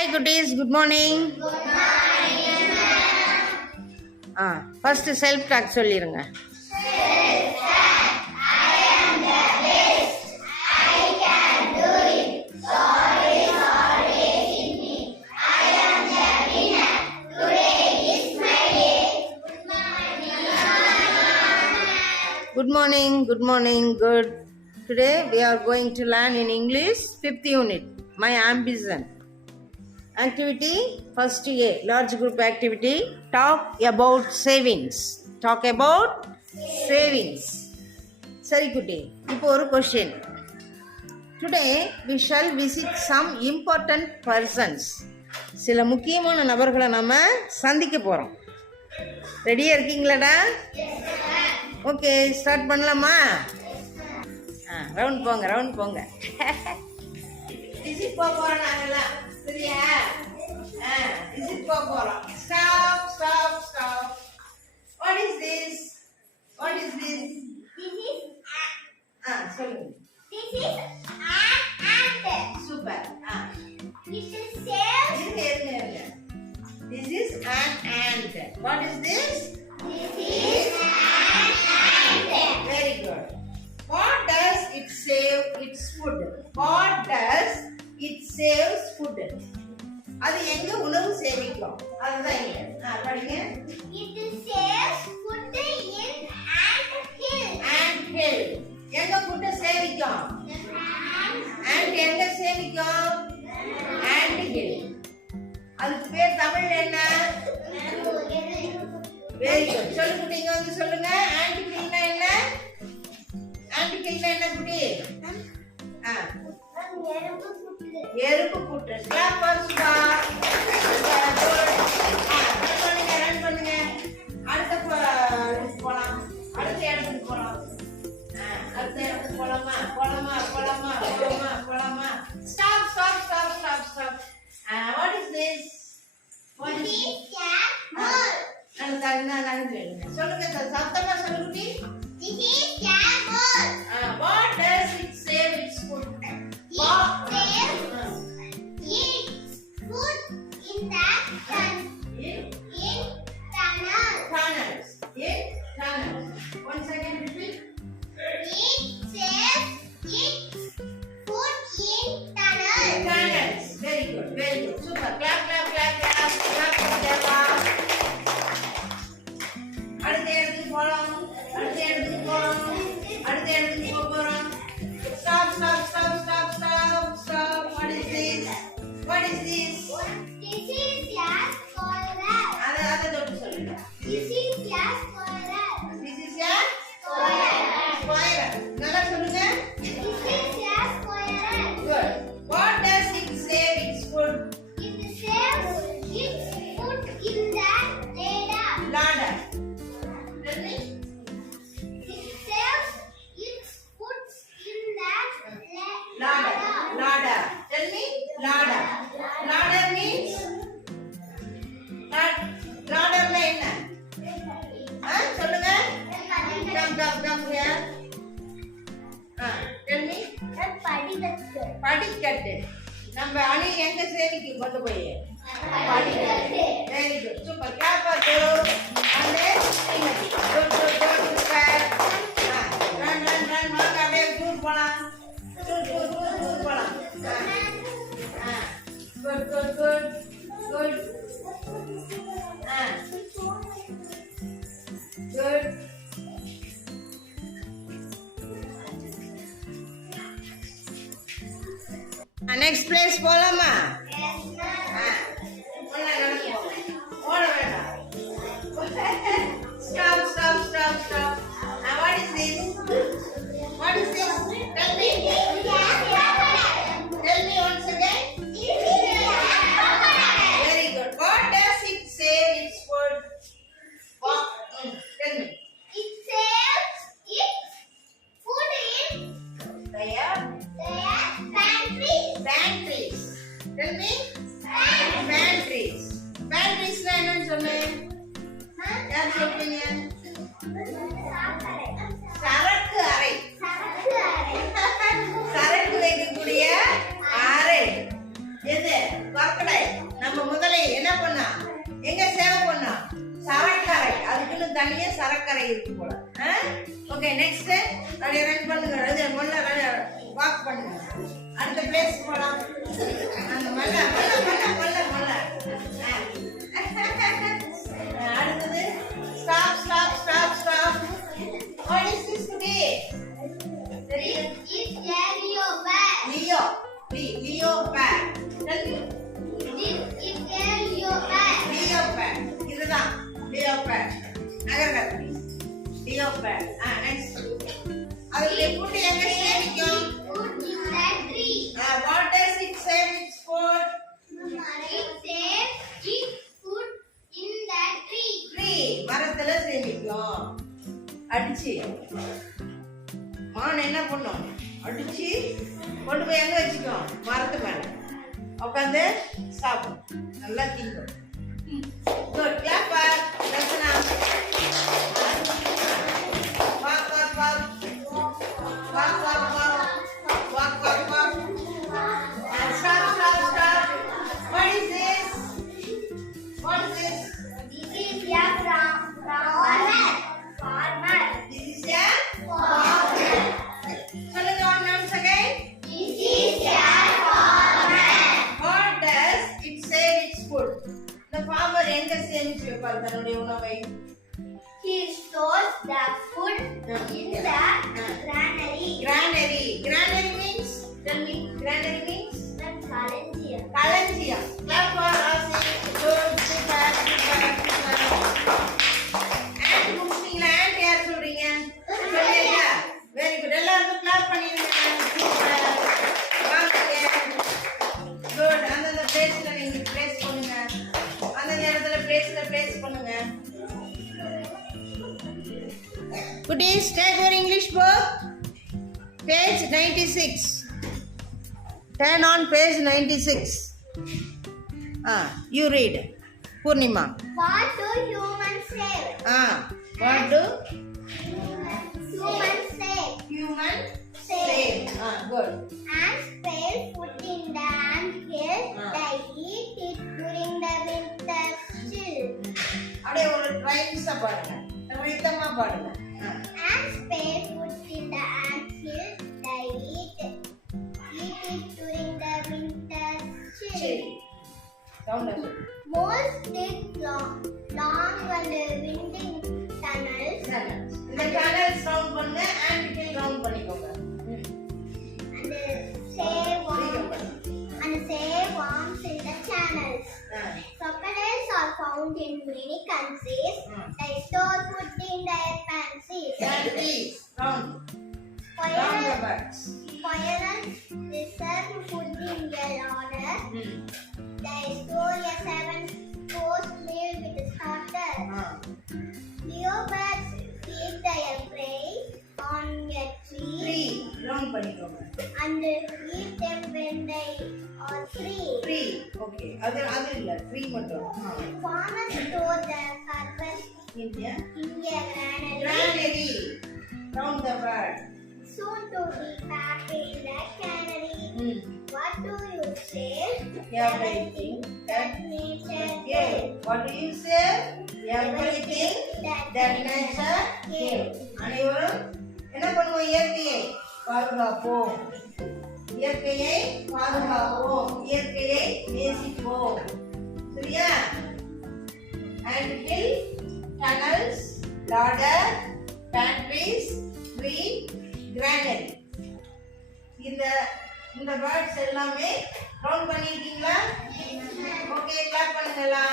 Hi goodies, good morning. First self talk சொல்லிருங்க. Good morning, good. Today we are going to learn in English 5th unit, my ambition. Activity first A, large group activity, talk about savings. Talk about savings. Sari kutti, ipo oru question. Today we shall visit some important persons. சில முக்கியமான நபர்களை நாம சந்திக்க போறோம். ரெடியா இருக்கீங்களாடா? Okay, start பண்ணலாமா? ரவுண்ட் போங்க விசிட் போறோம் நாங்கெல்லாம். சரியா? விசிட் போறோம். Stop. What is this? This is சொல்லுங்க. This is an ant. Super. It is says. இருங்க. This is an ant. What is this? This is an ant. Very good. What does it save its food? What does it saves food? அது எங்க உணவு சேமிக்கும்? அதுதான் இங்க. படிங்க. It saves food in ant hill. Ant hill. எங்க food சேமிக்கும்? Ant எங்க சேமிக்கும்? Ant hill. அதுக்கு பேர் தமிழ்ல என்ன? Very good. சொல்லுங்க, நீங்க வந்து சொல்லுங்க. Ant hillனா என்ன? Ant hillனா என்ன குட்டி? எறும்பு புற்று. Clap for Subha. ரன் பண்ணுங்க. அடுத்த போலாம். அடுத்த இடத்துக்கு போலாம். போலாமா? Stop. What is this? This is camel. சொல்லுங்க, சத்தமா சொல்லுங்க. This is camel. What does it save its food? It saves its food in that Tunnels. Once again repeat. It saves its food in tunnels. Tunnels. Very good. Super. Clap. அடுத்த இடத்துக்கு போறோம். Stop. What is this? This is a squirrel. அதை தொட்டு சொல்லுங்க. This is a squirrel. This is a squirrel. நல்லா சொல்லுங்க. This is a squirrel. Good. What does it save its food? It saves its food in that Ladder. Tell me. It saves its food in that Ladder. Tell me. Ladder means ladderல என்ன? சொல்லுங்க. Come here. Tell me. படிக்கட்டு. நம்ம அணி எங்க சேமிக்கு கொண்டு போய்? படிக்கட்டு. Very good. Super. Clap for you. And then good. Super. Run. வாங்க அப்படியே டூர் போலாம். டூர் போலாம். Good. Good. Next place போலாமா? ஓட வேண்டாம். Stop. What is this? Tell me once again. Very good. What does it save its food? Tell me. It saves its food in Their pantries. Tell me. Pantries. Pantries-னா என்னன்னு சொன்னேன்? யார் சொல்றீங்க? சரக்கு அறை. சரக்கு வைக்கக்கூடிய அறை. எது? crocodile. அதுக்குன்னு தனியா சரக்கரை இருக்கு போல. ஓகே நெக்ஸ்ட் அப்படியே ரன் பண்ணுங்க. அது மொல்ல வாக் பண்ணுங்க. அடுத்த பிளேஸ் போலாம். அந்த மல்ல மல்ல மல்ல மல்ல மல்ல. அடுத்தது stop stop stop stop. What is this today? It's Leo bag. Leo. Leo bag. Tell me. It's Leo bag. Leo bag. இதுதான் Leo bag. நகர்கத். Leo bag. Next. அதுல food எங்க சேமிக்கும்? Food in that tree. What does it say it's food? It says it's food in that tree. Tree. மரத்துல சேமிக்கும். அடிச்சு மான் என்ன பண்ணும்? அடிச்சு கொண்டு போய் எங்க வச்சுக்கோம்? மரத்து மேல உட்காந்து சாப்பிடும். நல்லா திங்கும். குட் கிளாப் பார். Rachana walk walk walk walk walk walk walk walk walk and stop stop stop. What is this? What is this? This is a farmer. Farmer. This is a farmer. சொல்லுங்க once again. This is a farmer. What does it say it's food? The farmer எங்க சேமிச்சு வைப்பார் தன்னுடைய உணவை? He stores the food in the granary. Granary. Granary means? Tell me. Granary means? The களஞ்சியம். களஞ்சியம். Clap for Rasi. Good. Super. Super. Super. And முடிச்சிட்டீங்களா? And யார் சொல்றீங்க? சொல்லுங்க. Very good. எல்லாரும் clap பண்ணிடுங்க. Super. Good. அந்தந்த பிளேஸ்ல நீங்க பிளேஸ் பண்ணுங்க. அந்தந்த இடத்துல பிளேஸ் பண்ணுங்க. Goodies, take your English book. Page 96. Turn on page 96. You read. Purnima. What do humans say? What do Humans say. humans Say. say? Good. Ants fail food in the anthill. They eat it during the winter chill. அப்படியே ஒரு ரைம்ஸா பாருங்க. ரிதமா பாருங்க. Ants fail food in the anthill. They eat it during the winter chill. சரி. சவுண்டா சொல்லு. Moles dig long and winding tunnels. இந்த சேனல் சவுண்ட் பண்ணுங்க and kill ரவுண்ட் பண்ணிக்கோங்க. And save worms in the channels. Crocodiles are found in many countries. They store food in their pansies. Pansies. Round the birds. Squirrels reserve food in their larder. They store a 7-course meal with starter. Leopards feed their prey on a tree. Round பண்ணிக்கோங்க. And eat them when they are free. Tree. Okay. அது இல்ல. Tree மட்டும். Farmers store the harvest in a granary. Granary. Round the bird. Soon to be back in the cannery. What do you say? Everything that nature gave. What do you say? Everything that nature gave. அனைவரும் என்ன பண்ணுவோம்? இயற்கையை பாதுகாப்போம். இயற்கையை பாதுகாப்போம். இயற்கையை நேசிப்போம். சரியா? And kill tunnels, larder, pantries, tree, granary. இந்த வேர்ட்ஸ் எல்லாமே கவுண்ட் பண்ணிட்டீங்களா? ஓகே, கிளாப் பண்ணுங்க எல்லாம்.